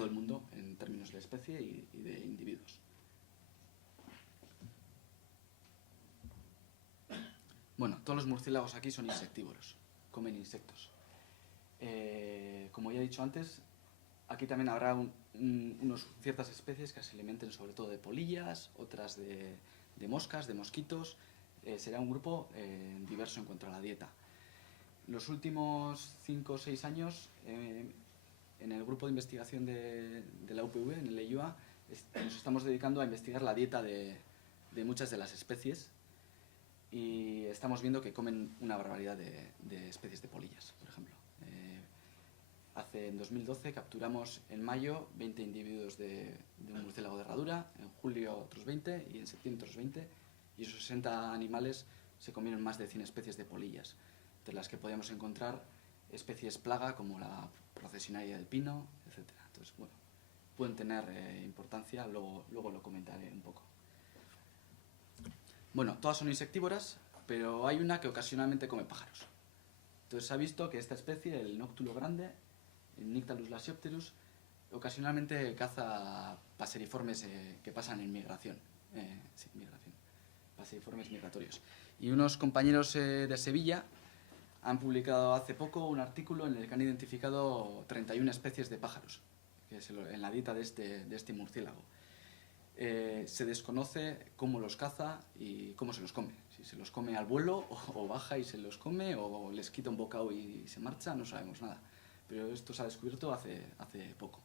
todo el mundo en términos de especie y de individuos. Bueno, todos los murciélagos aquí son insectívoros, comen insectos. Como ya he dicho antes, aquí también habrá ciertas especies que se alimenten sobre todo de polillas, otras de moscas, de mosquitos. Será un grupo diverso en cuanto a la dieta. Los últimos 5 o 6 años, en el grupo de investigación de la UPV, en el EIUA, nos estamos dedicando a investigar la dieta de muchas de las especies y estamos viendo que comen una barbaridad de especies de polillas, por ejemplo. En 2012 capturamos en mayo 20 individuos de un murciélago de herradura, en julio otros 20 y en septiembre otros 20, y esos 60 animales se comieron más de 100 especies de polillas, entre las que podíamos encontrar especies plaga como la procesionaria del pino, etc. Entonces, bueno, pueden tener importancia, luego lo comentaré un poco. Bueno, todas son insectívoras, pero hay una que ocasionalmente come pájaros. Entonces se ha visto que esta especie, el nóctulo grande, el Nyctalus lasiopterus, ocasionalmente caza paseriformes que pasan en migración. Paseriformes migratorios. Y unos compañeros de Sevilla han publicado hace poco un artículo en el que han identificado 31 especies de pájaros en la dieta de este murciélago. Se desconoce cómo los caza y cómo se los come. Si se los come al vuelo o baja y se los come o les quita un bocado y se marcha, no sabemos nada. Pero esto se ha descubierto hace poco.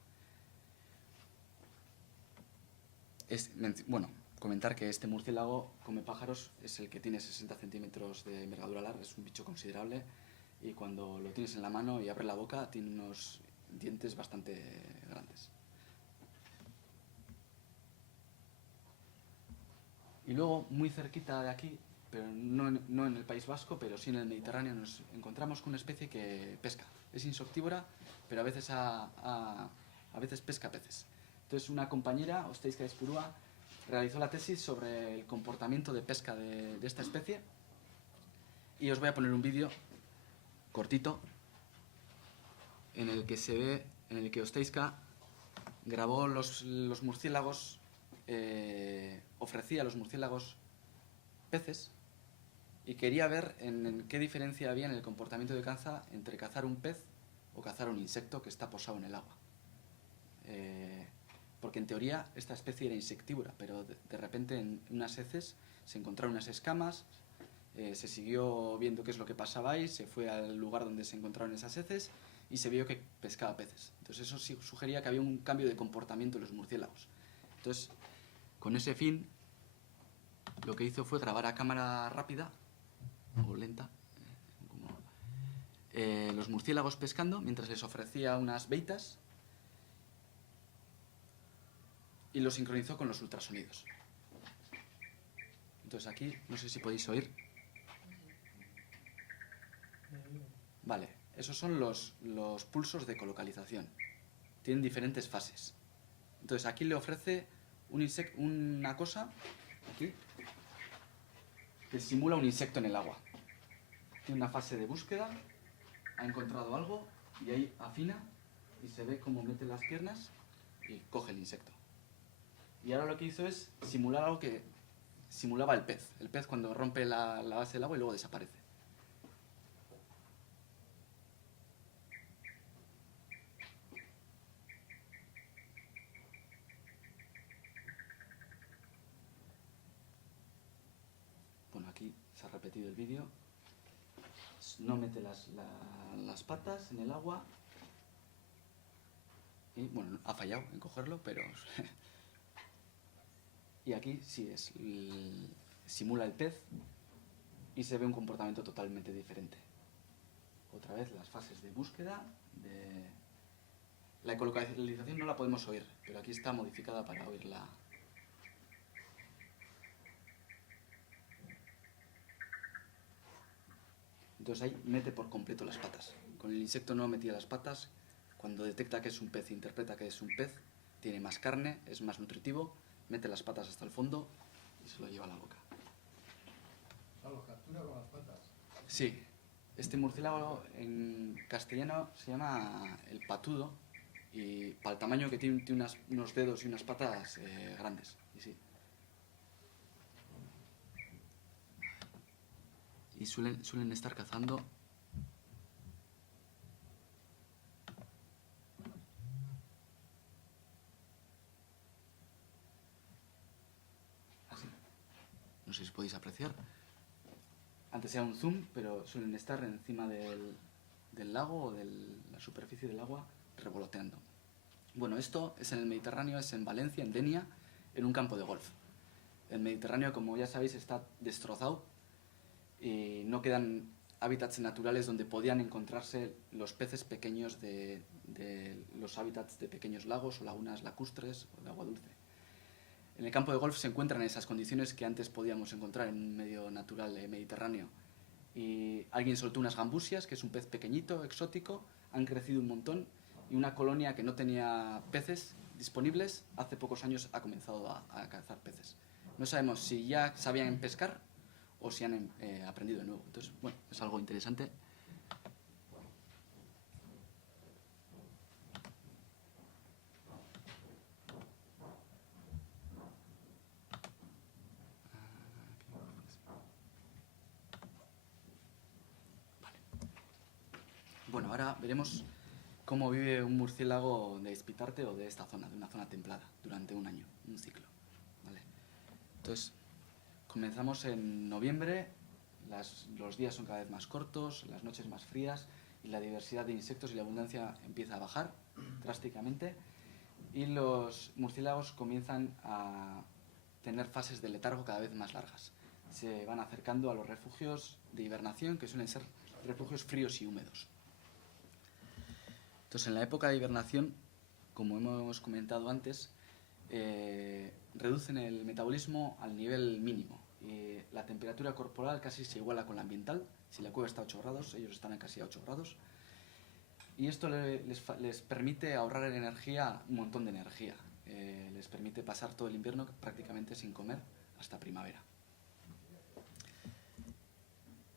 Bueno, comentar que este murciélago come pájaros, es el que tiene 60 centímetros de envergadura alar, es un bicho considerable y cuando lo tienes en la mano y abre la boca tiene unos dientes bastante grandes. Y luego, muy cerquita de aquí, pero no en el País Vasco, pero sí en el Mediterráneo, nos encontramos con una especie que pesca. Es insectívora, pero a veces pesca peces. Entonces una compañera, Osteizka Aizpurua, realizó la tesis sobre el comportamiento de pesca de esta especie y os voy a poner un vídeo cortito en el que se ve, en el que Osteizka grabó los murciélagos, ofrecía a los murciélagos peces y quería ver en qué diferencia había en el comportamiento de caza entre cazar un pez o cazar un insecto que está posado en el agua. Porque en teoría esta especie era insectívora, pero de repente en unas heces se encontraron unas escamas, se siguió viendo qué es lo que pasaba ahí, se fue al lugar donde se encontraron esas heces y se vio que pescaba peces. Entonces eso sí sugería que había un cambio de comportamiento en los murciélagos. Entonces, con ese fin, lo que hizo fue grabar a cámara rápida o lenta los murciélagos pescando mientras les ofrecía unas beitas y lo sincronizó con los ultrasonidos. Entonces aquí, no sé si podéis oír. Vale, esos son los pulsos de colocalización. Tienen diferentes fases. Entonces aquí le ofrece una cosa, aquí, que simula un insecto en el agua. Tiene una fase de búsqueda, ha encontrado algo y ahí afina y se ve cómo mete las piernas y coge el insecto. Y ahora lo que hizo es simular algo que simulaba el pez. El pez cuando rompe la base del agua y luego desaparece. Bueno, aquí se ha repetido el vídeo. No mete las patas en el agua. Y bueno, ha fallado en cogerlo, pero... y aquí sí simula el pez y se ve un comportamiento totalmente diferente. Otra vez las fases de búsqueda, la ecolocalización no la podemos oír, pero aquí está modificada para oírla. Entonces ahí mete por completo las patas. Con el insecto no metía las patas. Cuando detecta que es un pez, interpreta que es un pez, tiene más carne, es más nutritivo, mete las patas hasta el fondo y se lo lleva a la boca. ¿Los captura con las patas? Sí. Este murciélago en castellano se llama el patudo Y para el tamaño que tiene, tiene unos dedos y unas patas grandes. Y sí. Y suelen estar cazando. Así. No sé si podéis apreciar. Antes era un zoom, pero suelen estar encima del lago o de la superficie del agua revoloteando. Bueno, esto es en el Mediterráneo, es en Valencia, en Denia, en un campo de golf. El Mediterráneo, como ya sabéis, está destrozado y no quedan hábitats naturales donde podían encontrarse los peces pequeños de los hábitats de pequeños lagos o lagunas lacustres o de agua dulce. En el campo de golf se encuentran esas condiciones que antes podíamos encontrar en un medio natural mediterráneo. Y alguien soltó unas gambusias, que es un pez pequeñito, exótico, han crecido un montón y una colonia que no tenía peces disponibles hace pocos años ha comenzado a cazar peces. No sabemos si ya sabían pescar o si han aprendido de nuevo. Entonces, bueno, es algo interesante. Vale. Bueno, ahora veremos cómo vive un murciélago de Espitarte o de esta zona, de una zona templada, durante un año, un ciclo. ¿Vale? Entonces, comenzamos en noviembre, los días son cada vez más cortos, las noches más frías y la diversidad de insectos y la abundancia empieza a bajar drásticamente y los murciélagos comienzan a tener fases de letargo cada vez más largas. Se van acercando a los refugios de hibernación, que suelen ser refugios fríos y húmedos. Entonces, en la época de hibernación, como hemos comentado antes, reducen el metabolismo al nivel mínimo. La temperatura corporal casi se iguala con la ambiental. Si la cueva está a 8 grados, ellos están a casi a 8 grados. Y esto les permite ahorrar en energía, un montón de energía. Les permite pasar todo el invierno prácticamente sin comer hasta primavera.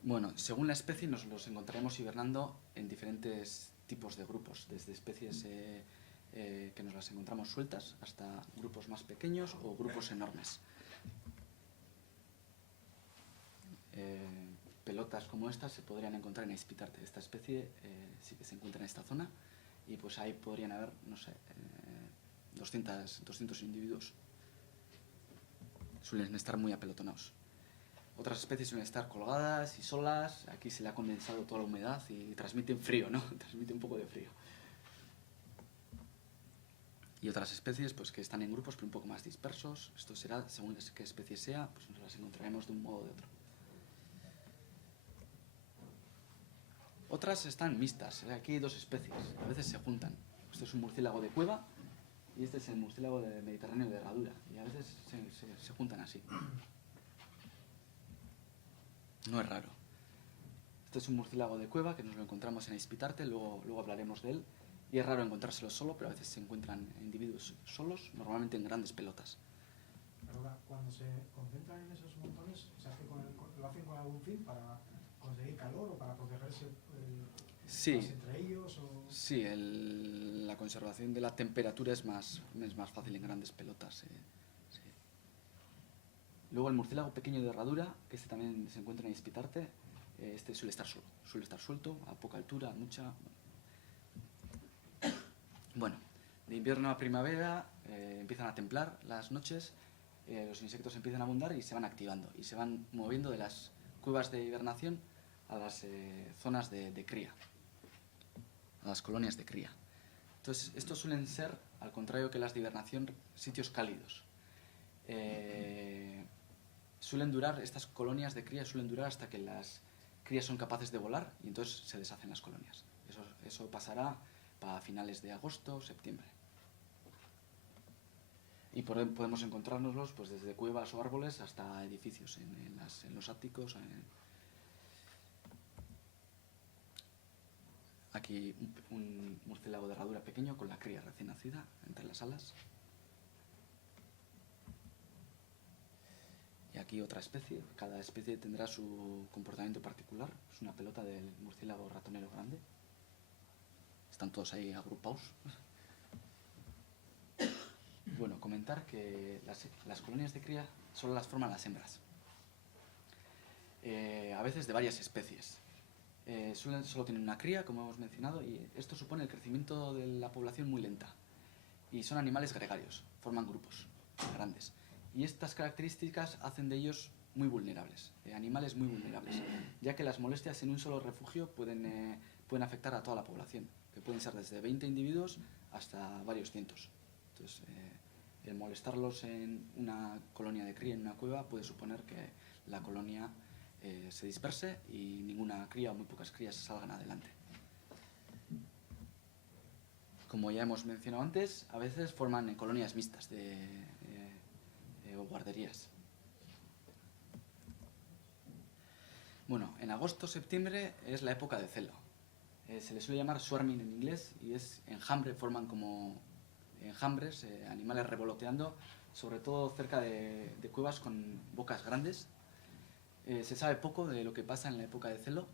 Bueno, según la especie nos los encontraremos hibernando en diferentes tipos de grupos, desde especies que nos las encontramos sueltas hasta grupos más pequeños o grupos enormes. Pelotas como estas se podrían encontrar en Espitarte. Esta especie sí que se encuentra en esta zona y pues ahí podrían haber, no sé, 200 individuos. Suelen estar muy apelotonados. Otras especies suelen estar colgadas y solas. Aquí se le ha condensado toda la humedad y transmiten frío, ¿no? Transmite un poco de frío. Y otras especies pues que están en grupos pero un poco más dispersos. Esto será, según qué especie sea, pues nos las encontraremos de un modo o de otro. Otras están mixtas. Aquí hay dos especies. A veces se juntan. Este es un murciélago de cueva y este es el murciélago del Mediterráneo de herradura. Y a veces se juntan así. No es raro. Este es un murciélago de cueva que nos lo encontramos en Espitarte, luego hablaremos de él. Y es raro encontrárselo solo, pero a veces se encuentran individuos solos, normalmente en grandes pelotas. Pero cuando se concentran en esos montones, ¿se hace lo hacen con algún fin para conseguir calor o para protegerse Sí, entre ellos? O... sí, la conservación de la temperatura es más fácil en grandes pelotas. Sí. Luego el murciélago pequeño de herradura, que este también se encuentra en Espitarte, este suele estar solo, suele estar suelto, a poca altura, a mucha. Bueno, de invierno a primavera empiezan a templar las noches, los insectos empiezan a abundar y se van activando y se van moviendo de las cuevas de hibernación a las zonas de cría, a las colonias de cría. Entonces, estos suelen ser, al contrario que las de hibernación, sitios cálidos. Estas colonias de cría suelen durar hasta que las crías son capaces de volar y entonces se deshacen las colonias. Eso pasará para finales de agosto, septiembre. Y podemos encontrárnoslos pues, desde cuevas o árboles hasta edificios, en los áticos. Aquí un murciélago de herradura pequeño con la cría recién nacida entre las alas. Y aquí otra especie. Cada especie tendrá su comportamiento particular. Es una pelota del murciélago ratonero grande. Están todos ahí agrupados. comentar que las colonias de cría solo las forman las hembras. A veces de varias especies. Solo tienen una cría, como hemos mencionado, y esto supone el crecimiento de la población muy lenta. Y son animales gregarios, forman grupos grandes. Y estas características hacen de ellos muy vulnerables, animales muy vulnerables, ya que las molestias en un solo refugio pueden afectar a toda la población, que pueden ser desde 20 individuos hasta varios cientos. Entonces, el molestarlos en una colonia de cría, en una cueva, puede suponer que la colonia se disperse y ninguna cría o muy pocas crías salgan adelante. Como ya hemos mencionado antes, a veces forman colonias mixtas o guarderías. Bueno, en agosto-septiembre es la época de celo. Se le suele llamar swarming en inglés y es enjambre, forman como enjambres, animales revoloteando, sobre todo cerca de cuevas con bocas grandes. Se sabe poco de lo que pasa en la época de celo.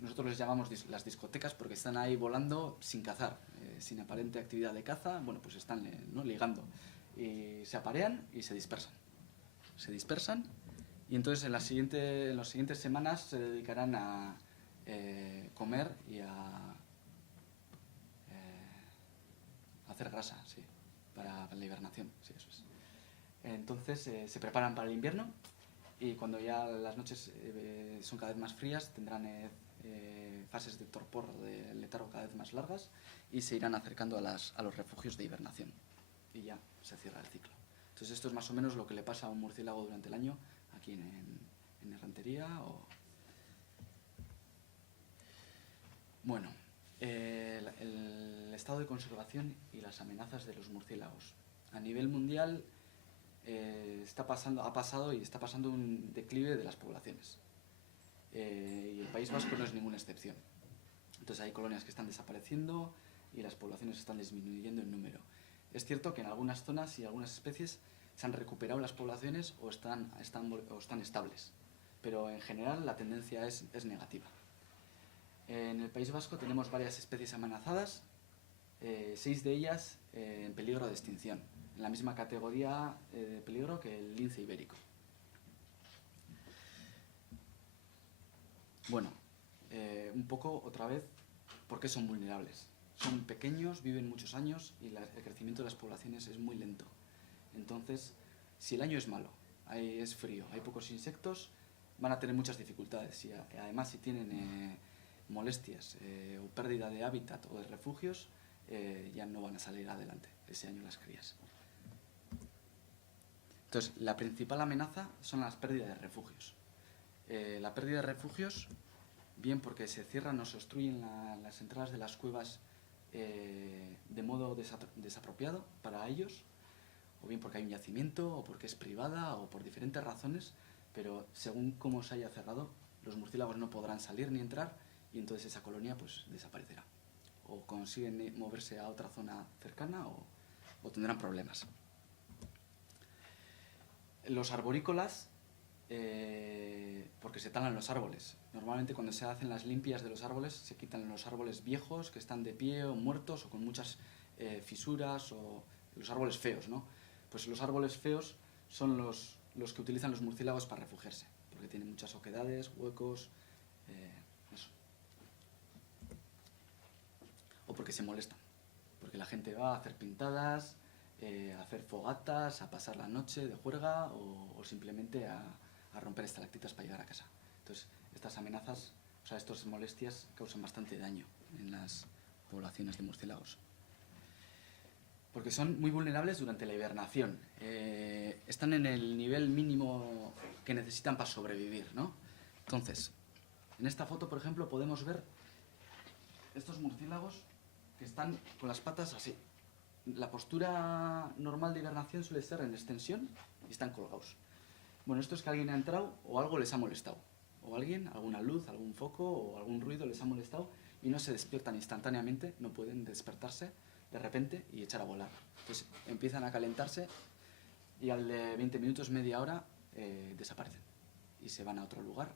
Nosotros les llamamos las discotecas porque están ahí volando sin cazar, sin aparente actividad de caza. Bueno, pues están ligando. Y se aparean y se dispersan. Se dispersan y entonces en las siguientes semanas se dedicarán a comer y a hacer grasa, sí, para la hibernación, sí, eso es. Entonces se preparan para el invierno y cuando ya las noches son cada vez más frías tendrán fases de torpor, de letargo cada vez más largas y se irán acercando a los refugios de hibernación y ya se cierra el ciclo. Entonces esto es más o menos lo que le pasa a un murciélago durante el año aquí en Errantería. Bueno, el estado de conservación y las amenazas de los murciélagos. A nivel mundial ha pasado y está pasando un declive de las poblaciones. Y el País Vasco no es ninguna excepción. Entonces hay colonias que están desapareciendo y las poblaciones están disminuyendo en número. Es cierto que en algunas zonas y algunas especies se han recuperado las poblaciones o están estables, pero en general la tendencia es negativa. En el País Vasco tenemos varias especies amenazadas, 6 de ellas en peligro de extinción, en la misma categoría de peligro que el lince ibérico. Bueno, un poco otra vez, ¿por qué son vulnerables? Son pequeños, viven muchos años y el crecimiento de las poblaciones es muy lento. Entonces, si el año es malo, es frío, hay pocos insectos, van a tener muchas dificultades. Y además, si tienen molestias o pérdida de hábitat o de refugios, ya no van a salir adelante ese año las crías. Entonces, la principal amenaza son las pérdidas de refugios. La pérdida de refugios, bien porque se cierran o se obstruyen las entradas de las cuevas de modo desapropiado para ellos, o bien porque hay un yacimiento, o porque es privada, o por diferentes razones, pero según cómo se haya cerrado, los murciélagos no podrán salir ni entrar y entonces esa colonia pues desaparecerá. O consiguen moverse a otra zona cercana o tendrán problemas. Los arborícolas, porque se talan los árboles. Normalmente cuando se hacen las limpias de los árboles se quitan los árboles viejos que están de pie o muertos o con muchas fisuras, o los árboles feos, ¿no? Pues los árboles feos son los que utilizan los murciélagos para refugiarse, porque tienen muchas oquedades, huecos, eso. O porque se molestan, porque la gente va a hacer pintadas, a hacer fogatas, a pasar la noche de juerga o simplemente a romper estalactitas para llegar a casa. Entonces, estas amenazas, o sea, estas molestias causan bastante daño en las poblaciones de murciélagos. Porque son muy vulnerables durante la hibernación. Están en el nivel mínimo que necesitan para sobrevivir, ¿no? Entonces, en esta foto, por ejemplo, podemos ver estos murciélagos que están con las patas así. La postura normal de hibernación suele ser en extensión y están colgados. Bueno, esto es que alguien ha entrado o algo les ha molestado. O alguna luz, algún foco o algún ruido les ha molestado y no se despiertan instantáneamente, no pueden despertarse de repente y echar a volar. Entonces empiezan a calentarse y al de 20 minutos, media hora, desaparecen y se van a otro lugar.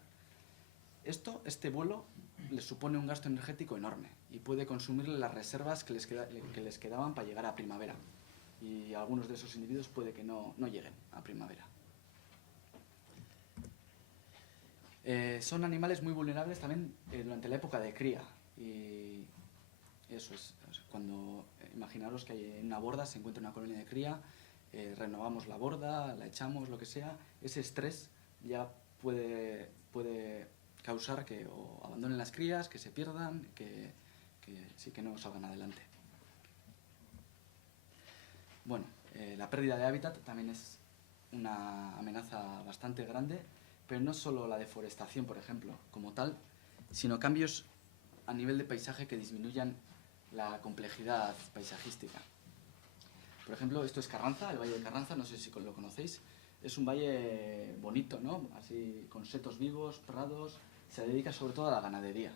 Este vuelo les supone un gasto energético enorme y puede consumirle las reservas que les quedaban para llegar a primavera. y algunos de esos individuos puede que no lleguen a primavera. Son animales muy vulnerables también durante la época de cría, y eso es, cuando imaginaros que hay en una borda se encuentra una colonia de cría, renovamos la borda, la echamos, lo que sea, ese estrés ya puede causar que o abandonen las crías, que se pierdan, que sí que no salgan adelante. Bueno, la pérdida de hábitat también es una amenaza bastante grande, pero no solo la deforestación, por ejemplo, como tal, sino cambios a nivel de paisaje que disminuyan la complejidad paisajística. Por ejemplo, esto es Carranza, el Valle de Carranza, no sé si lo conocéis. Es un valle bonito, ¿no? Así, con setos vivos, prados, se dedica sobre todo a la ganadería.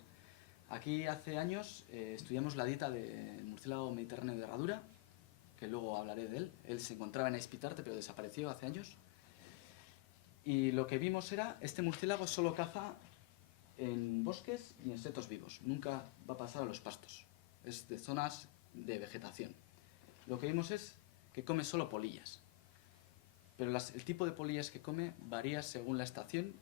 Aquí hace años estudiamos la dieta del murciélago mediterráneo de herradura, que luego hablaré de él. Él se encontraba en Aispitarte, pero desapareció hace años. Y lo que vimos era, este murciélago solo caza en bosques y en setos vivos. Nunca va a pasar a los pastos. Es de zonas de vegetación. Lo que vimos es que come solo polillas. Pero el tipo de polillas que come varía según la estación,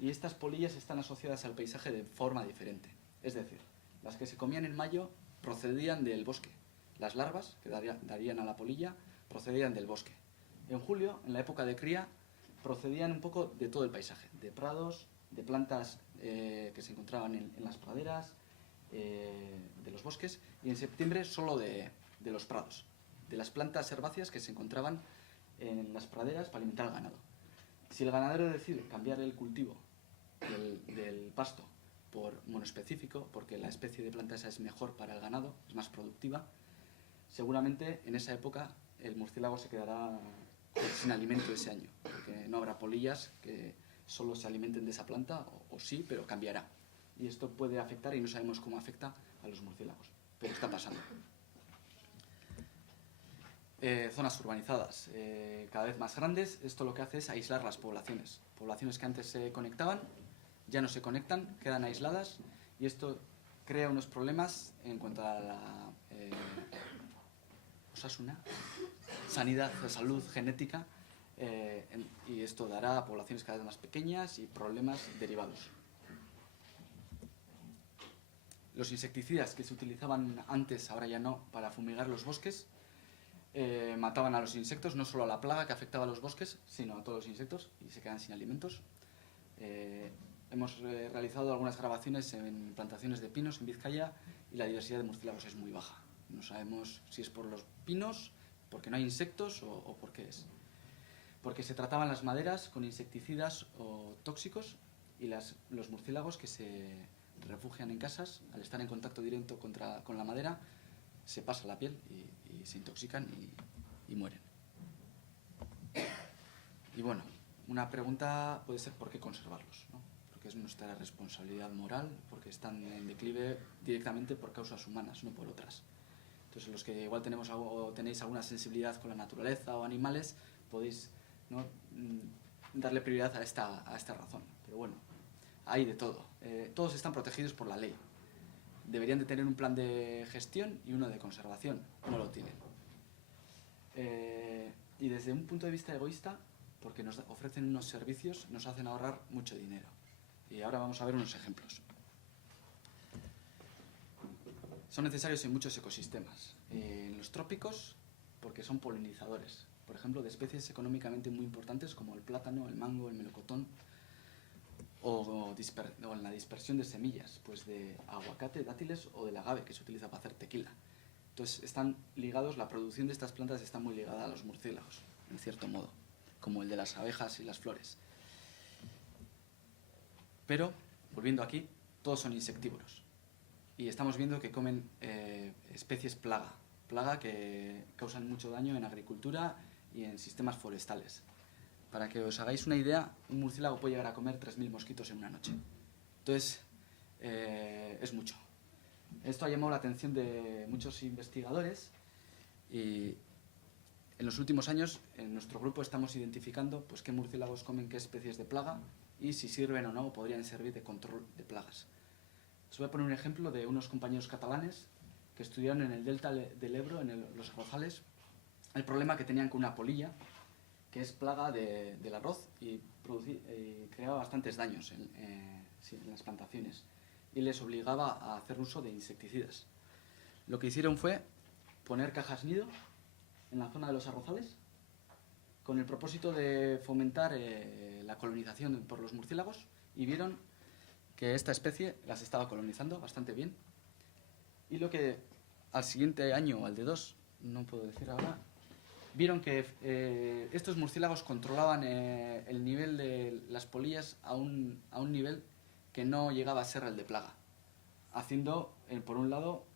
y estas polillas están asociadas al paisaje de forma diferente. Es decir, las que se comían en mayo procedían del bosque. Las larvas que darían a la polilla procedían del bosque. En julio, en la época de cría, procedían un poco de todo el paisaje, de prados, de plantas que se encontraban en las praderas, de los bosques, y en septiembre solo de los prados, de las plantas herbáceas que se encontraban en las praderas para alimentar al ganado. Si el ganadero decide cambiar el cultivo del pasto por monoespecífico, porque la especie de planta esa es mejor para el ganado, es más productiva, seguramente en esa época el murciélago se quedará sin alimento ese año, porque no habrá polillas que solo se alimenten de esa planta, o sí, pero cambiará. Y esto puede afectar, y no sabemos cómo afecta a los murciélagos, pero está pasando. Zonas urbanizadas cada vez más grandes. Esto lo que hace es aislar las poblaciones. Poblaciones que antes se conectaban ya no se conectan, quedan aisladas, y esto crea unos problemas en cuanto a la sanidad, salud genética, y esto dará a poblaciones cada vez más pequeñas y problemas derivados. Los insecticidas que se utilizaban antes, ahora ya no, para fumigar los bosques, mataban a los insectos, no solo a la plaga que afectaba a los bosques, sino a todos los insectos, y se quedan sin alimentos. Hemos realizado algunas grabaciones en plantaciones de pinos en Vizcaya, y la diversidad de murciélagos es muy baja. No sabemos si es por los pinos, porque no hay insectos, o por qué es. Porque se trataban las maderas con insecticidas o tóxicos, y los murciélagos que se refugian en casas, al estar en contacto directo con la madera, se pasa la piel y se intoxican y mueren. Y bueno, una pregunta puede ser ¿por qué conservarlos?, ¿no? Porque es nuestra responsabilidad moral, porque están en declive directamente por causas humanas, no por otras. Entonces, los que igual tenéis alguna sensibilidad con la naturaleza o animales, podéis, ¿no?, darle prioridad a esta razón. Pero bueno, hay de todo. Todos están protegidos por la ley. Deberían de tener un plan de gestión y uno de conservación. No lo tienen. Y desde un punto de vista egoísta, porque nos ofrecen unos servicios, nos hacen ahorrar mucho dinero. Y ahora vamos a ver unos ejemplos. Son necesarios en muchos ecosistemas. En los trópicos, porque son polinizadores. Por ejemplo, de especies económicamente muy importantes como el plátano, el mango, el melocotón, o en la dispersión de semillas, pues de aguacate, dátiles o del agave, que se utiliza para hacer tequila. Entonces están ligados, la producción de estas plantas está muy ligada a los murciélagos, en cierto modo, como el de las abejas y las flores. Pero, volviendo aquí, todos son insectívoros. Y estamos viendo que comen especies plaga que causan mucho daño en agricultura y en sistemas forestales. Para que os hagáis una idea, un murciélago puede llegar a comer 3.000 mosquitos en una noche. Entonces, es mucho. Esto ha llamado la atención de muchos investigadores, y en los últimos años en nuestro grupo estamos identificando pues qué murciélagos comen qué especies de plaga y si sirven o no, podrían servir de control de plagas. Os voy a poner un ejemplo de unos compañeros catalanes que estudiaron en el delta del Ebro, en los arrozales, el problema que tenían con una polilla, que es plaga del arroz y creaba bastantes daños en las plantaciones y les obligaba a hacer uso de insecticidas. Lo que hicieron fue poner cajas nido en la zona de los arrozales con el propósito de fomentar la colonización por los murciélagos, y vieron que esta especie las estaba colonizando bastante bien. Y lo que al siguiente año, o al de 2, no puedo decir ahora, vieron que estos murciélagos controlaban el nivel de las polillas a un nivel que no llegaba a ser el de plaga, haciendo, por un lado,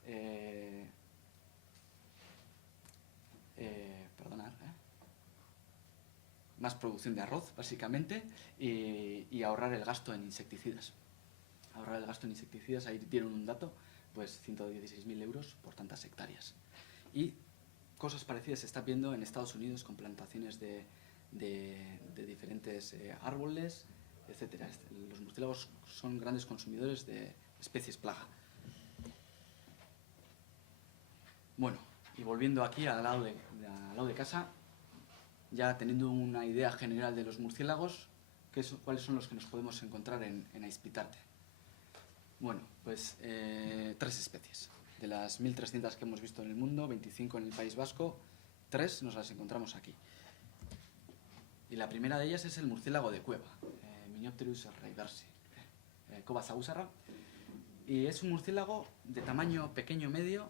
más producción de arroz, básicamente, y ahorrar el gasto en insecticidas. Ahorrar el gasto en insecticidas, ahí dieron un dato, pues 116.000 euros por tantas hectáreas. Y cosas parecidas se están viendo en Estados Unidos con plantaciones de diferentes árboles, etc. Los murciélagos son grandes consumidores de especies plaga. Bueno, y volviendo aquí al lado de casa, ya teniendo una idea general de los murciélagos, ¿cuáles son los que nos podemos encontrar en Azpitarte? Bueno, pues 3 especies. De las 1.300 que hemos visto en el mundo, 25 en el País Vasco, 3 nos las encontramos aquí. Y la primera de ellas es el murciélago de cueva, Miniopterus reybersi, Cova sausarra. Y es un murciélago de tamaño pequeño-medio,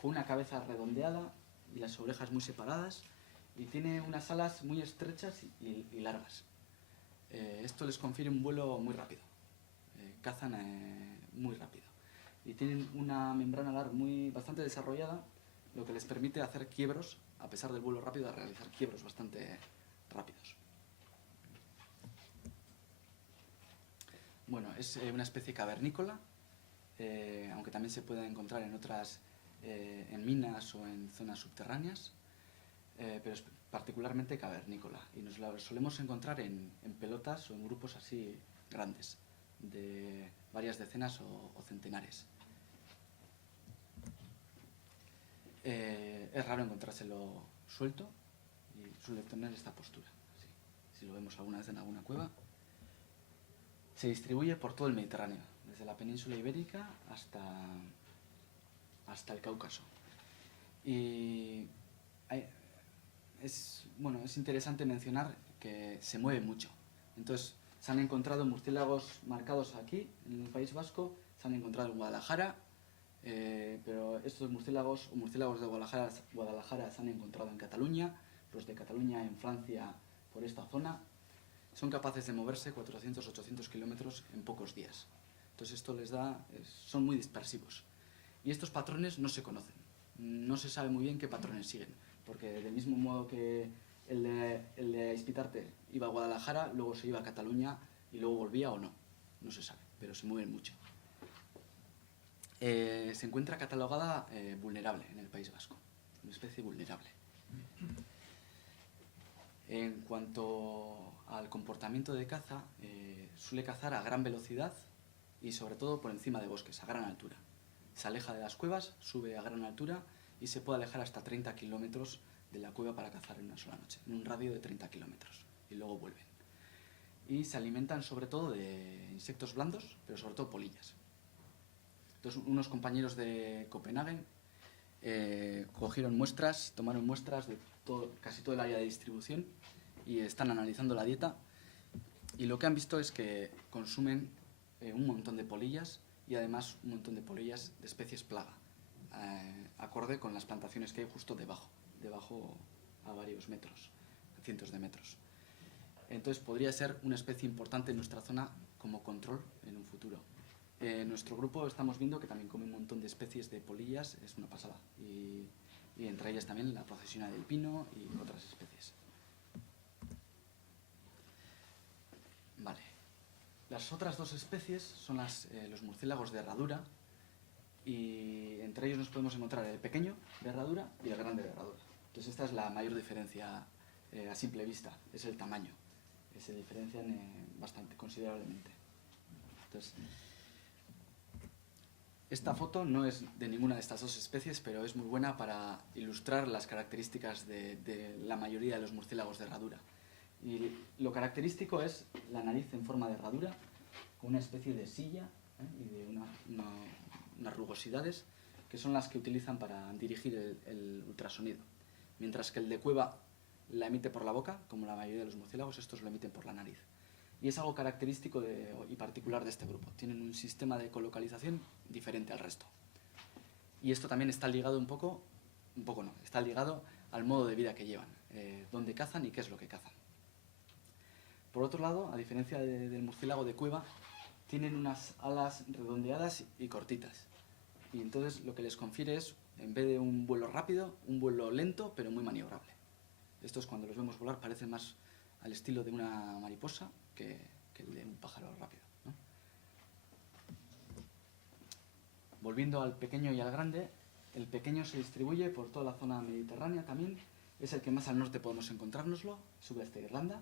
con una cabeza redondeada y las orejas muy separadas, y tiene unas alas muy estrechas y largas. Esto les confiere un vuelo muy rápido, cazan muy rápido. Y tienen una membrana alar bastante desarrollada, lo que les permite hacer quiebros, a pesar del vuelo rápido, a realizar quiebros bastante rápidos. Bueno, es una especie cavernícola, aunque también se puede encontrar en otras, en minas o en zonas subterráneas, pero es particularmente cavernícola. Y nos la solemos encontrar en pelotas o en grupos así grandes, de varias decenas o centenares. Es raro encontrárselo suelto y suele tener esta postura. Así. Si lo vemos alguna vez en alguna cueva. Se distribuye por todo el Mediterráneo, desde la península ibérica hasta el Cáucaso. Y es interesante mencionar que se mueve mucho. Entonces, se han encontrado murciélagos marcados aquí, en el País Vasco, se han encontrado en Guadalajara, pero estos murciélagos de Guadalajara se han encontrado en Cataluña, los de Cataluña en Francia, por esta zona. Son capaces de moverse 400-800 kilómetros en pocos días. Entonces esto son muy dispersivos. Y estos patrones no se conocen. No se sabe muy bien qué patrones siguen, porque del mismo modo que el de Azpitarte iba a Guadalajara, luego se iba a Cataluña y luego volvía o no. No se sabe, pero se mueven mucho. Se encuentra catalogada vulnerable en el País Vasco, una especie vulnerable. En cuanto al comportamiento de caza, suele cazar a gran velocidad y sobre todo por encima de bosques, a gran altura. Se aleja de las cuevas, sube a gran altura y se puede alejar hasta 30 kilómetros de la cueva para cazar en una sola noche, en un radio de 30 kilómetros, y luego vuelven. Y se alimentan sobre todo de insectos blandos, pero sobre todo polillas. Entonces, unos compañeros de Copenhague tomaron muestras de casi todo el área de distribución y están analizando la dieta, y lo que han visto es que consumen un montón de polillas y además un montón de polillas de especies plaga, acorde con las plantaciones que hay justo debajo a varios metros, cientos de metros. Entonces podría ser una especie importante en nuestra zona como control en un futuro. En nuestro grupo estamos viendo que también come un montón de especies de polillas, es una pasada, y entre ellas también la procesiona del pino y otras especies. Vale. Las otras 2 especies son los murciélagos de herradura, y entre ellos nos podemos encontrar el pequeño de herradura y el grande de herradura. Entonces esta es la mayor diferencia a simple vista, es el tamaño. Se diferencian bastante, considerablemente. Entonces, Esta foto no es de ninguna de estas dos especies, pero es muy buena para ilustrar las características de la mayoría de los murciélagos de herradura. Y lo característico es la nariz en forma de herradura, con una especie de silla, y de unas rugosidades, que son las que utilizan para dirigir el ultrasonido. Mientras que el de cueva la emite por la boca, como la mayoría de los murciélagos, estos lo emiten por la nariz. Y es algo característico y particular de este grupo. Tienen un sistema de ecolocalización diferente al resto. Y esto también está ligado está ligado al modo de vida que llevan, dónde cazan y qué es lo que cazan. Por otro lado, a diferencia del murciélago de cueva, tienen unas alas redondeadas y cortitas. Y entonces lo que les confiere es, en vez de un vuelo rápido, un vuelo lento pero muy maniobrable. Estos, cuando los vemos volar, parecen más al estilo de una mariposa que el de un pájaro rápido, ¿no? Volviendo al pequeño y al grande, el pequeño se distribuye por toda la zona mediterránea también, es el que más al norte podemos encontrárnoslo, sube hasta Irlanda,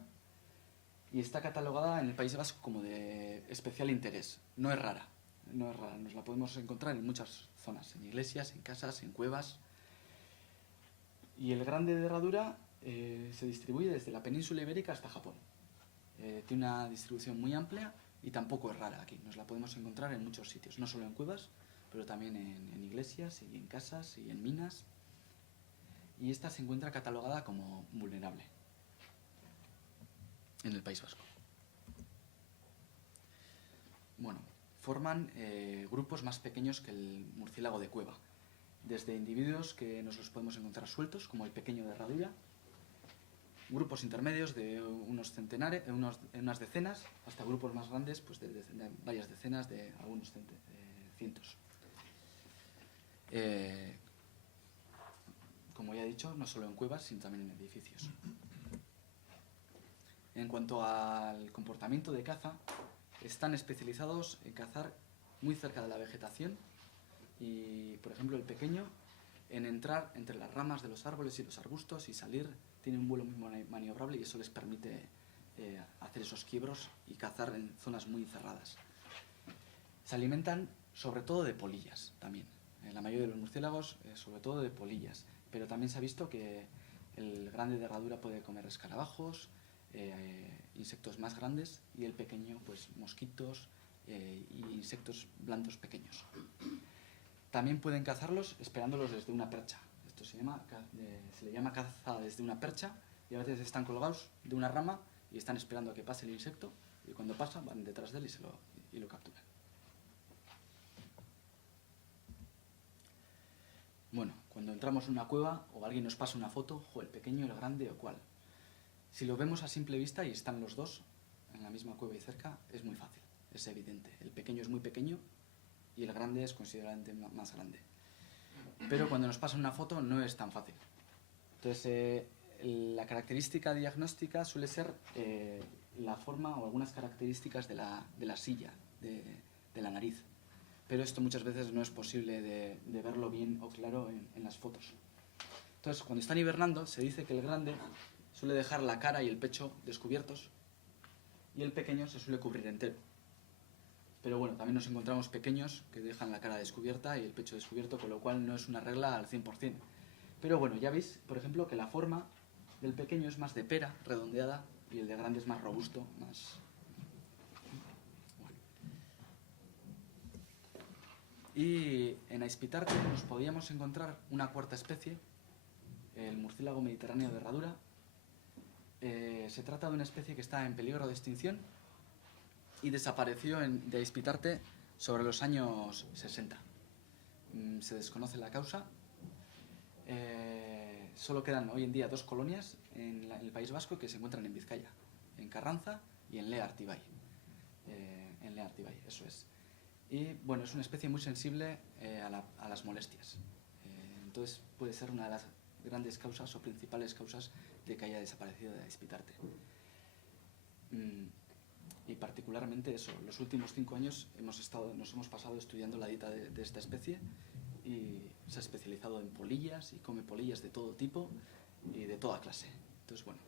y está catalogada en el País Vasco como de especial interés. No es rara, nos la podemos encontrar en muchas zonas, en iglesias, en casas, en cuevas. Y el grande de herradura se distribuye desde la península ibérica hasta Japón. Tiene una distribución muy amplia y tampoco es rara aquí. Nos la podemos encontrar en muchos sitios, no solo en cuevas, pero también en iglesias y en casas y en minas. Y esta se encuentra catalogada como vulnerable en el País Vasco. Bueno, forman grupos más pequeños que el murciélago de cueva. Desde individuos que nos los podemos encontrar sueltos, como el pequeño de herradura, grupos intermedios de unas decenas, hasta grupos más grandes, pues de varias decenas, de algunos cientos. Como ya he dicho, no solo en cuevas, sino también en edificios. En cuanto al comportamiento de caza, están especializados en cazar muy cerca de la vegetación y, por ejemplo, el pequeño en entrar entre las ramas de los árboles y los arbustos y salir. Tiene un vuelo muy maniobrable y eso les permite hacer esos quiebros y cazar en zonas muy cerradas. Se alimentan sobre todo de polillas también. La mayoría de los murciélagos sobre todo de polillas, pero también se ha visto que el grande de herradura puede comer escarabajos, insectos más grandes, y el pequeño pues mosquitos y insectos blandos pequeños. También pueden cazarlos esperándolos desde una percha. Esto se le llama caza desde una percha, y a veces están colgados de una rama y están esperando a que pase el insecto, y cuando pasa van detrás de él y lo capturan. Bueno, cuando entramos en una cueva o alguien nos pasa una foto, el pequeño, el grande o cuál. Si lo vemos a simple vista y están los dos en la misma cueva y cerca, es muy fácil, es evidente. El pequeño es muy pequeño y el grande es considerablemente más grande. Pero cuando nos pasa una foto no es tan fácil. Entonces, la característica diagnóstica suele ser la forma o algunas características de la silla, de la nariz. Pero esto muchas veces no es posible de verlo bien o claro en las fotos. Entonces, cuando están hibernando, se dice que el grande suele dejar la cara y el pecho descubiertos y el pequeño se suele cubrir entero. Pero bueno, también nos encontramos pequeños que dejan la cara descubierta y el pecho descubierto, con lo cual no es una regla al 100%. Pero bueno, ya veis, por ejemplo, que la forma del pequeño es más de pera, redondeada, y el de grande es más robusto, más... Bueno. Y en Aispitarte nos podíamos encontrar una cuarta especie, el murciélago mediterráneo de herradura. Se trata de una especie que está en peligro de extinción y desapareció de Aispitarte sobre los años 60. Se desconoce la causa. Solo quedan hoy en día 2 colonias en el País Vasco que se encuentran en Vizcaya, en Carranza y en Lea Artibay. En Lea Artibay, eso es. Y bueno, es una especie muy sensible a las molestias. Entonces puede ser una de las grandes causas o principales causas de que haya desaparecido de Aispitarte. Y particularmente eso, los últimos 5 años nos hemos pasado estudiando la dieta de esta especie, y se ha especializado en polillas y come polillas de todo tipo y de toda clase. Entonces, bueno,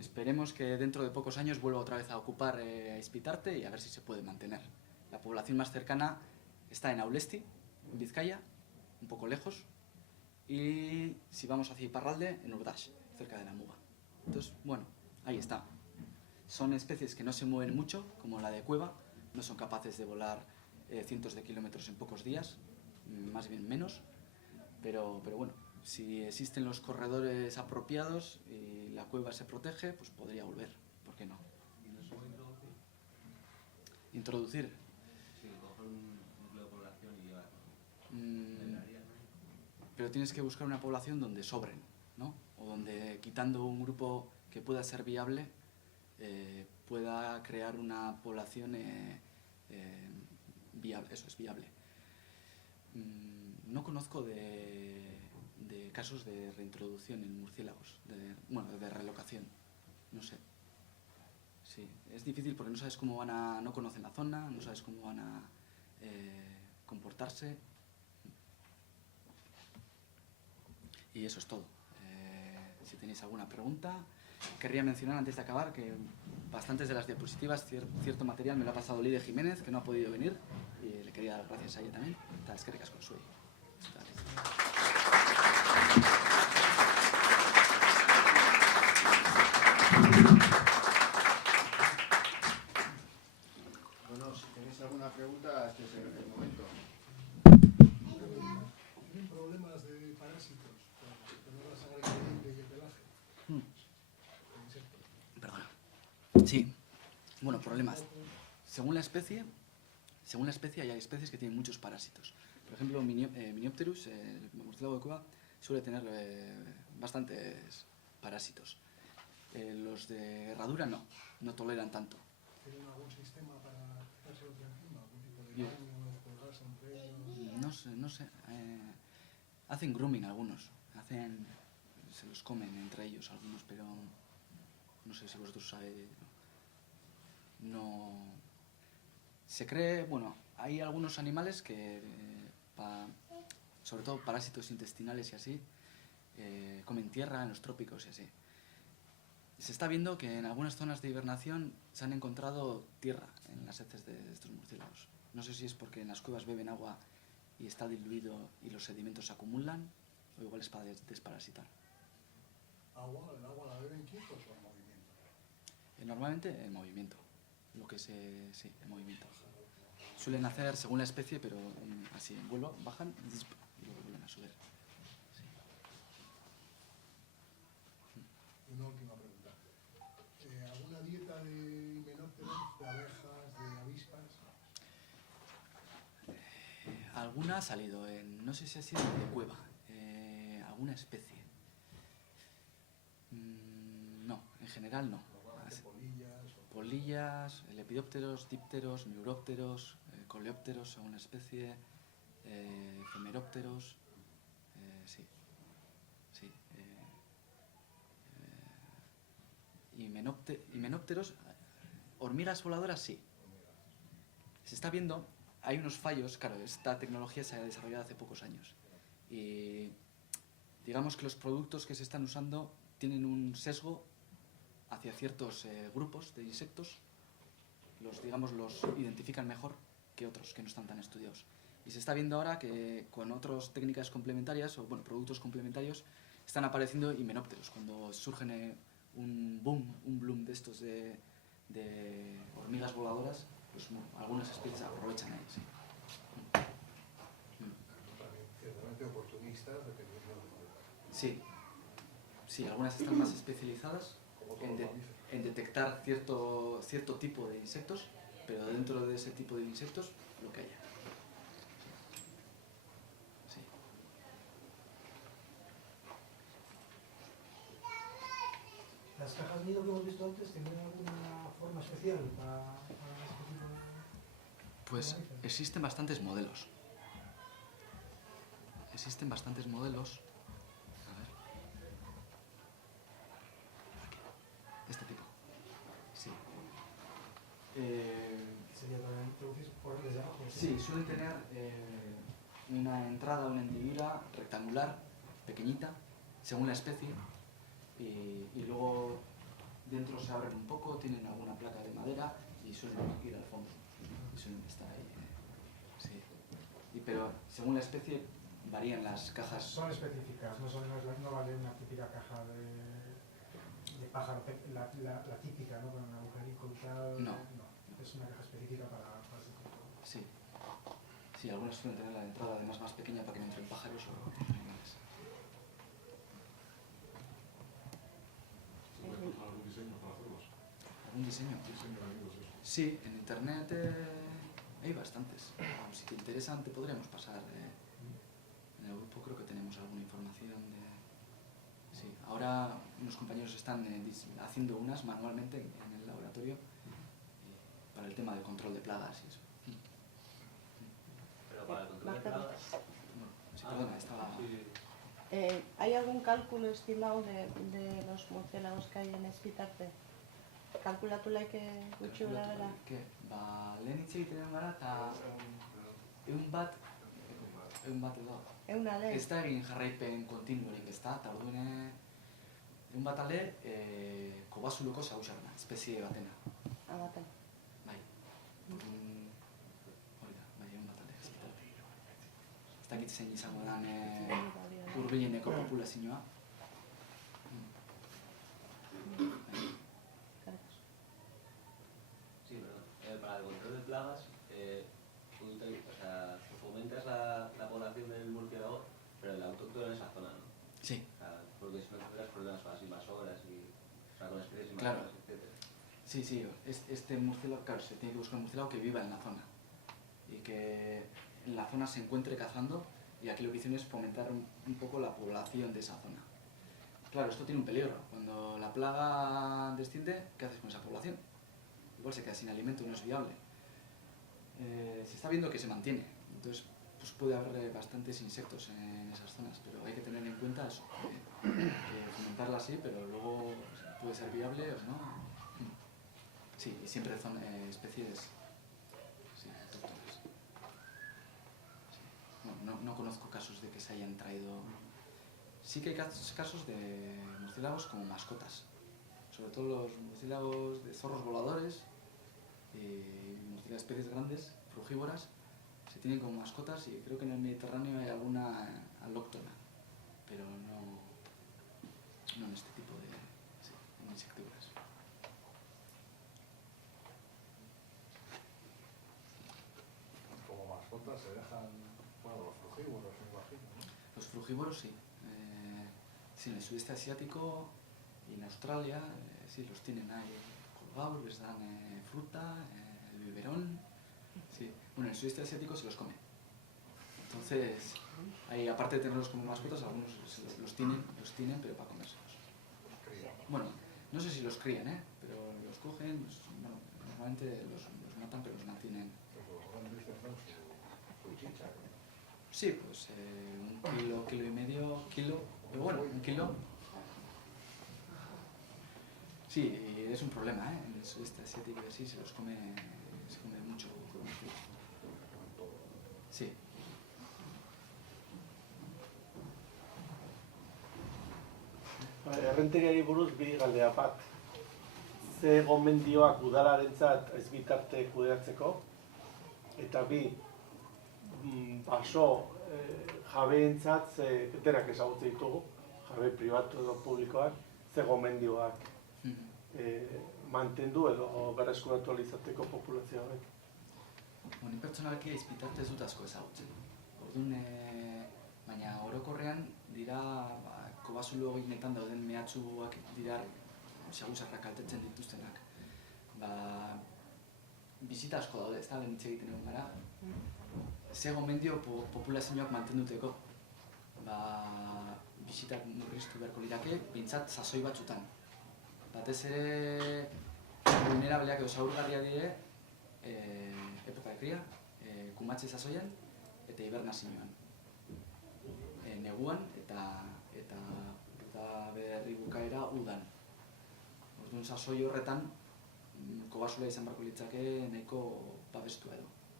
esperemos que dentro de pocos años vuelva otra vez a ocupar Aispitarte y a ver si se puede mantener. La población más cercana está en Aulesti, en Vizcaya, un poco lejos, y si vamos hacia Iparralde, en Urdax, cerca de la Muga. Entonces, bueno, ahí está. Son especies que no se mueven mucho, como la de cueva, no son capaces de volar cientos de kilómetros en pocos días, más bien menos, pero bueno, si existen los corredores apropiados y la cueva se protege, pues podría volver, ¿por qué no? ¿Y no se puede introducir? Introducir. Sí, coger un núcleo de población y llevar. Pero tienes que buscar una población donde sobren, ¿no? O donde, quitando un grupo que pueda ser viable, pueda crear una población viable. Eso es, viable. No conozco de casos de reintroducción en murciélagos, de relocación, no sé. Sí, es difícil porque no sabes cómo no conocen la zona, no sabes cómo van a comportarse. Y eso es todo. Si tenéis alguna pregunta, querría mencionar antes de acabar que bastantes de las diapositivas, cierto material me lo ha pasado Lidia Jiménez, que no ha podido venir, y le quería dar gracias a ella también. Eta eskerrik asko zuei. Bueno, si tenéis alguna pregunta, este es el momento. Tienen problemas de parásitos, con la sangre caliente y el pelaje. Perdona. Sí. Bueno, problemas. Según la especie hay especies que tienen muchos parásitos. Por ejemplo, Miniopterus, el murciélago de cueva, suele tener bastantes parásitos. Los de herradura no toleran tanto. ¿Tienen algún sistema para quitarse otro encima? ¿Algún tipo de baño, descolgarse entre ellos? No sé. Hacen grooming algunos. Se los comen entre ellos algunos, pero no sé si vosotros sabéis. No. Se cree, bueno, hay algunos animales que, sobre todo parásitos intestinales y así, comen tierra en los trópicos y así. Se está viendo que en algunas zonas de hibernación se han encontrado tierra en las heces de estos murciélagos. No sé si es porque en las cuevas beben agua y está diluido y los sedimentos se acumulan, o igual es para desparasitar. ¿El agua la beben quietos o en movimiento? Normalmente en movimiento. Sí, en movimiento. Suelen hacer según la especie, pero así en vuelo, bajan y luego vuelven a subir. Sí. Y una última pregunta. ¿Alguna dieta de himenópteros, de abejas, de avispas? Alguna ha salido, no sé si ha sido de cueva, alguna especie. No, en general no. Polillas, lepidópteros, dípteros, neurópteros, coleópteros, alguna especie, efemerópteros, sí. Himenópteros, hormigas voladoras, sí. Se está viendo, hay unos fallos, claro, esta tecnología se ha desarrollado hace pocos años. Y digamos que los productos que se están usando tienen un sesgo hacia ciertos grupos de insectos, los identifican mejor que otros que no están tan estudiados. Y se está viendo ahora que con otras técnicas complementarias, o bueno, productos complementarios, están apareciendo himenópteros. Cuando surgen un bloom de estos de hormigas voladoras, pues algunas especies aprovechan ahí, sí. Ciertamente oportunistas, dependiendo de... Sí, algunas están más especializadas en detectar cierto tipo de insectos, pero dentro de ese tipo de insectos, lo que haya. Sí. ¿Las cajas nido que hemos visto antes tienen alguna forma especial para este tipo de...? Pues existen bastantes modelos. A ver. Aquí. Este tipo. Sí. ¿Sería para introducir por desde abajo? Sí, suelen tener una entrada, una hendidura rectangular, pequeñita, según la especie, y luego dentro se abren un poco, tienen alguna placa de madera y suelen ir al fondo. Y suelen estar ahí. Sí. pero según la especie varían las cajas. Son específicas, no vale una típica caja de pájaro, la típica, ¿no? Con un agujerico y tal. No. Es una caja específica para ese tipo. Sí. Sí, algunas suelen tener la entrada además más pequeña para que no entren pájaros o animales. ¿Se puede encontrar algún diseño para hacerlos? ¿Algún diseño? Diseño de amigos, eso. Sí, en internet hay bastantes. Si te interesan te podríamos pasar. En el grupo creo que tenemos alguna información de... Sí, ahora unos compañeros están haciendo unas manualmente en el laboratorio para el tema del control de plagas y eso. Pero para el control de plagas... Bueno, sí, perdona, estaba... Sí. ¿Hay algún cálculo estimado de los murciélagos que hay en Espitarte? Kalkulatu laike gutxi gora bera? Lehen hitz egiten gara eta egun bat edo. Euna le? Ez da egin jarraipen kontinuorik, ez da, eta orduan egun bat alde kobazuluko sagusarrena, espezie batena. Baten. Bai. Hori da, bai, egun bat alde. Ez dakit zein izango dan hurbileneko populazioa. Sí, perdón. Para el control de plagas, fomentas la población del murciélago, pero el autóctono en esa zona, ¿no? Sí. O sea, porque si no tendrás problemas con las invasoras o sea, con especies Claro. invasoras, etc. Sí, este murciélago, claro, se tiene que buscar un murciélago que viva en la zona y que en la zona se encuentre cazando, y aquí lo que hicieron es fomentar un poco la población de esa zona. Claro, esto tiene un peligro. Cuando la plaga desciende, ¿qué haces con esa población? Igual se queda sin alimento y no es viable. Se está viendo que se mantiene, entonces pues puede haber bastantes insectos en esas zonas, pero hay que tener en cuenta eso, que fomentarla sí, pero luego puede ser viable o no. Sí, y siempre son especies autóctonas. Sí. No conozco casos de que se hayan traído... Sí que hay casos de murciélagos como mascotas, sobre todo los murciélagos de zorros voladores y murciélagos especies grandes, frugívoras, se tienen como mascotas, y creo que en el Mediterráneo hay alguna alóctona, pero no en este tipo de insectívoras. Como mascotas se dejan, bueno, los frugívoros, me imagino, ¿no? Los frugívoros sí. Sí, en el sudeste asiático y en Australia sí los tienen ahí colgados, les dan fruta, el biberón. Sí. Bueno, en el sudeste asiático se los come. Entonces, ahí, aparte de tenerlos como mascotas, algunos los tienen, pero para comérselos. Los crían. Bueno, no sé si los crían, pero los cogen, bueno, normalmente los matan, pero los mantienen. Pero los grandes tendrán su chicha, ¿no? Sí, pues un kilo y medio, pero bueno, un kilo. Sí, y es un problema, en el sudeste asiático así se come mucho. Sí. Errenteriari buruz bi galdera bat. Ze gomendioak udalarentzat Espitarte kudeatzeko, eta bi, baso jabeentzat denak ezagutzen ditugu, jabe pribatu edo publikoak, ze gomendioak mantendu edo berreskuratu ahal izateko populazio hauek. Ni pertsonalki Espitarte ez dut asko ezagutzen. Orduan, baina orokorrean dira kobazulu hogeinetan dauden mehatxuak dira saguzarrak kaltetzen dituztenak. Bizita asko daude, ez da, lehen hitz egiten egon gara. Ze gomendio populazioak mantenduteko. Bizitak murriztu beharko lirake, bintzat sasoi batzutan. Batez ere vulnerableak edo zaurgarria dire epoka de cría, kumatze sasoian eta hibernazioan. Neguan eta berri bukaera udan. Orduan sasoi horretan kobazula izan beharko litzake nahiko babestua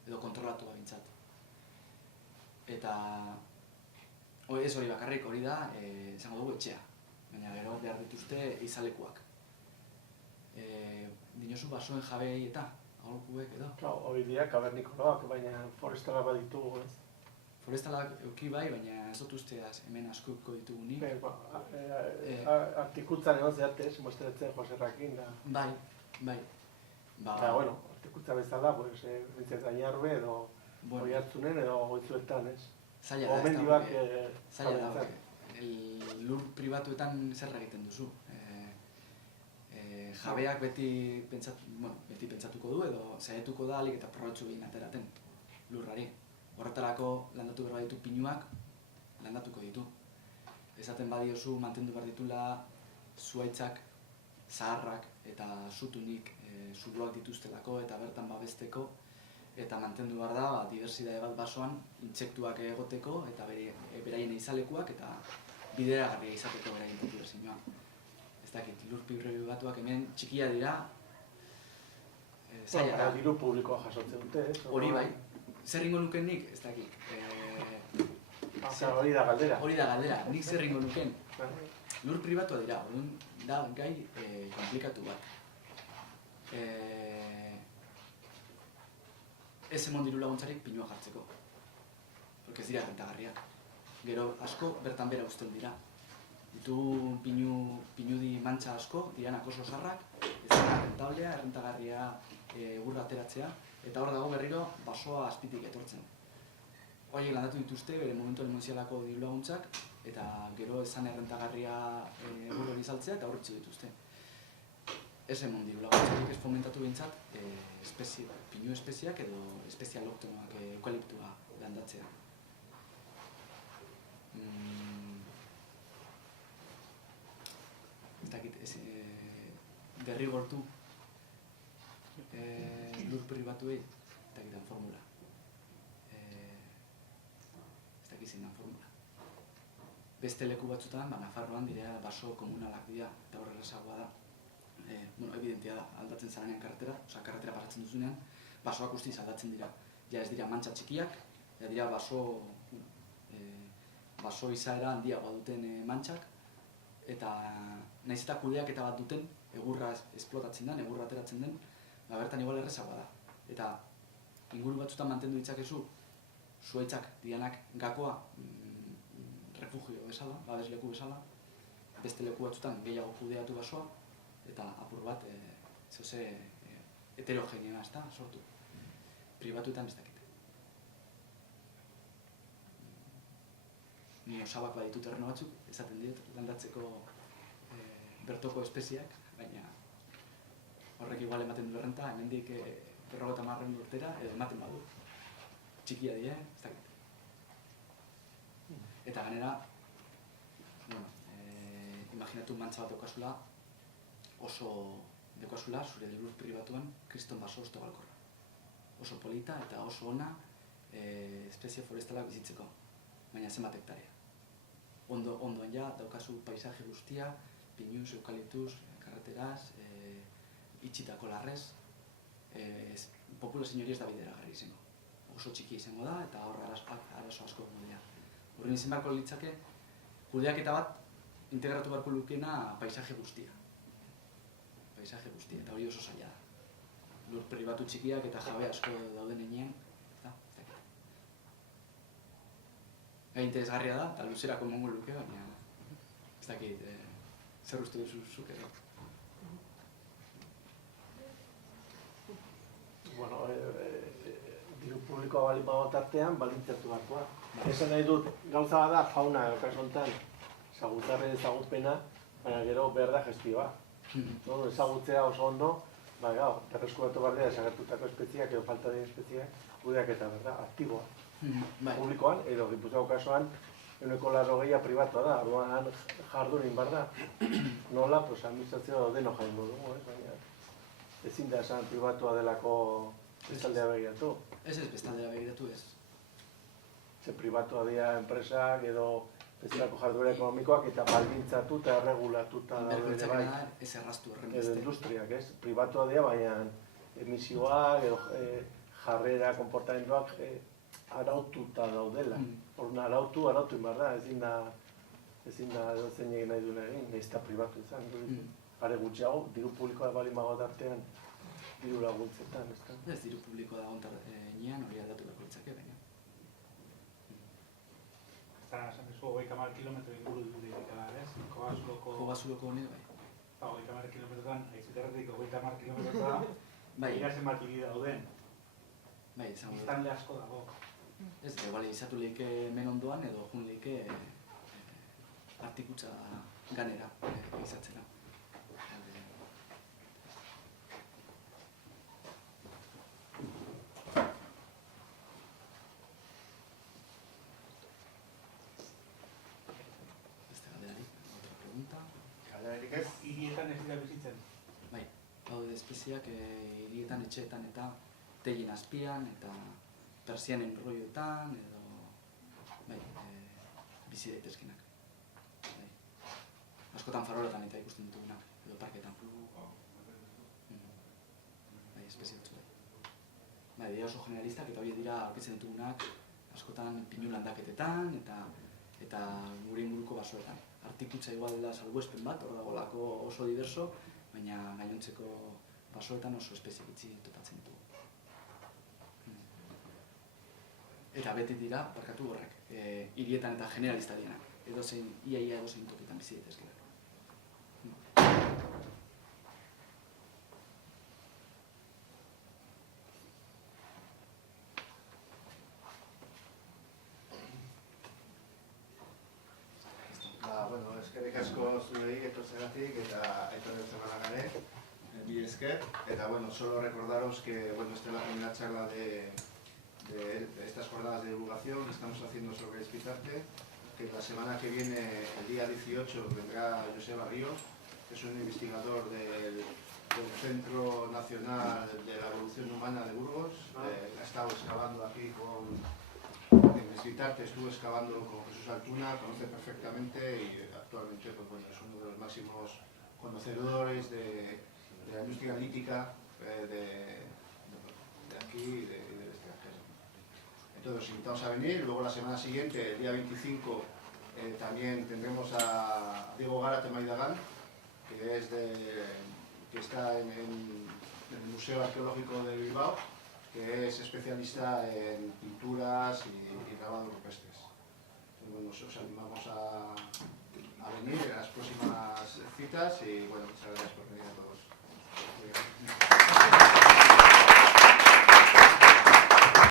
edo kontrolatua bintzat. Eta ez hori bakarrik, hori da, izango dugu etxea, baina gero behar dituzte izalekuak. Dinosu basoen jabei eta aholkuek edo? Hori dira kabernikoloak, baina forestala baditugu, ez? Forestalak euki bai, baina ez dut usteaz hemen askoiko ditugunik. Artikutzan egon zehatez, mostratzen Joserrakin da. Bai. Eta, bueno, artikutza bezala, pues, bintzat Añarbe edo Oiartzunen edo Goitzuetan, ez? Zaila da, Gomendioak zaila da. Lur pribatuetan zer egiten duzu. Jabeak beti pentsatuko du edo saiatuko da alik eta probetxu egin ateraten lurrari. Horretarako landatu behar ditu pinuak, landatuko ditu. Esaten badiozu mantendu behar ditula zuaitzak, zaharrak eta zutunik zuloak dituztelako eta bertan babesteko eta mantendu behar da dibertsitate bat basoan intsektuak egoteko eta beraien izalekuak eta bideragarria izateko beraien populazioa. Ez dakit, lur pribatuak hemen txikia dira, zaila da. Diru publikoa jasotzen dute, ez? Hori bai, zer ingo nuken nik, ez dakit. Hori da galdera. Hori da galdera, nik zer ingo nuken. Lur pribatua dira, da gai komplikatu bat. Ez emon diru laguntzarik pinua jartzeko. Porque ez dira rentagarriak. Gero asko bertan bera uzten dira. Ditu pinudi mantxa asko, diranak oso sarrak, ez dira rentablea, errentagarria egurra ateratzea, eta hor dago berriro basoa azpitik etortzen. Horiek landatu dituzte, bere momentu elemenzialako diru laguntzak, eta gero ezan errentagarria egurra izaltzea eta horretzu dituzte. Ez emon diru laguntzarik ez fomentatu behintzat, pinu espeziak edo espezia aloktonoak eukaliptua landatzea. Ez dakit, derrigortu lur pribatuei, ez dakitan formula. Ez dakit zein dan formula. Beste leku batzutan, Nafarroan dira baso komunalak dira, eta horrela esagoa da. Evidentia da, aldatzen zaranean karretera, karretera pasatzen duzunean, basoak guztiz aldatzen dira. Ja ez dira mantxa txikiak, ja dira baso izaera handiagoa duten mantxak, eta nahiz eta kudeaketa bat duten, egurra esplotatzen den, egurra ateratzen den, bertan igual errezagoa da. Eta inguru batzutan mantendu ditzakezu, zuaitzak dianak gakoa, refugio bezala, babesleku bezala, beste leku batzutan gehiago kudeatu basoa, eta apur bat, heterogeneoa ez da, sortu. Pribatuetan ez dakit. Ni osabak baditu terreno batzuk, esaten diet, landatzeko bertoko espeziak, baina horrek igual ematen du errenta, hemendik 50 urtera, edo ematen badu. Txikia die, ez dakit. Eta ganera, imaginatu mantxa bat daukazula, oso daukazula, zure lur pribatuan, kriston baso osto balkorra. Oso polita eta oso ona espezie forestalak bizitzeko, baina zenbat hektarea. Ondoan ja, daukazu paisaje guztia, pinuz, eukaliptuz, karreteraz, itxitako larrez, populazio hori ez da bideragarri izango. Oso txiki izango da eta horra arazo asko dira. Horren izan beharko litzake, kudeaketa bat integratu beharko lukeena paisaje guztia. Paisaje guztia, eta hori oso zaila da. Lur pribatu txikiak eta jabe asko dauden enean, gai interesgarria da, eta luzerako emongo luke, baina ez dakit, zer uste duzu zuk edo. Bueno, diru publikoa bali tartean, balintzatu beharkoa. Esan nahi dut, gauza da fauna, kasu honetan, ezagutzarren ezagutpena, baina gero behar da gestioa. Ezagutzea oso ondo, berreskuratu behar dira desagertutako espeziak edo falta den espeziak, kudeaketa behar da, aktiboa. Publikoan, edo Gipuzkoako kasuan, 80% pribatua da, orduan jardun egin behar da. Nola, administrazioa deno jaingo dugu, baina ezin da esan pribatua delako bestaldea begiratu. Ez bestaldea begiratu ez. Ze pribatua dira enpresak edo bestelako jarduera ekonomikoak eta baldintzatu eta erregulatuta daude ere bai. Ez erraztu horren beste. Edo industriak, ez? Pribatua dira, baina emisioak edo jarrera, konportamenduak araututa daudela. Horren arautu egin behar da, ezin da zein egin nahi duen egin, ez da pribatu izan. Are gutxiago, diru publikoa bali mago tartean, diru laguntzetan, ez da? Ez diru publikoa da gontar enean hori aldatu beharko litzake, baina. esan duzu 30 kilometro inguru dirikala, ez? Kobasuloko honek, bai. 30 kilometrotan, Aiziterretik 30 kilometrotara, Bai, ira zenbat hiri dauden, bai, izango dut. biztanle asko dago. Ez, igual izatu lehike men ondoan edo jun lehike artikutza ganera izatzera. Beste galderarik, otra pregunta. Galderarik ez? Hirietan ez dira bizitzen. Bai, daude espeziak hirietan, etxeetan eta tegin azpian eta persianen rolloetan edo bai, bizi daitezkenak. Bai. Askotan faroletan eta ikusten ditugunak, edo parketan. Bai, espezie batzu bai. Bai, dira oso generalistak eta horiek dira aurkitzen ditugunak askotan pinu landaketetan eta gure inguruko basoetan. Artikutza igual da salbuespen bat, hor dagolako oso diverso, baina gainontzeko basoetan oso espezie gutxi topatzen ditugu. Eta beti dira, barkatu horrek, hirietan eta generalista dienak, edozein, ia edozein tokitan bizi daitezkenak. Bueno, eskerrik asko zuei etortzegatik eta etortzen gare, mila esker. Eta bueno, solo recordaros que bueno, esta es la primera charla de estas jornadas de divulgación que estamos haciendo sobre Espitarte, que la semana que viene, el día 18, vendrá Joseba Ríos, que es un investigador del Centro Nacional de la Evolución Humana de Burgos. Ha estado excavando aquí en Espitarte, estuvo excavando con Jesús Altuna, conoce perfectamente y actualmente pues, bueno, es uno de los máximos conocedores de la industria lítica de aquí y del extranjero. Entonces os invitamos a venir. Luego la semana siguiente, el día 25, también tendremos a Diego Gárate Maidagán, que está en el Museo Arqueológico de Bilbao, que es especialista en pinturas y grabados rupestres. Entonces, bueno, os animamos a venir a las próximas citas y bueno, muchas gracias por venir a todos.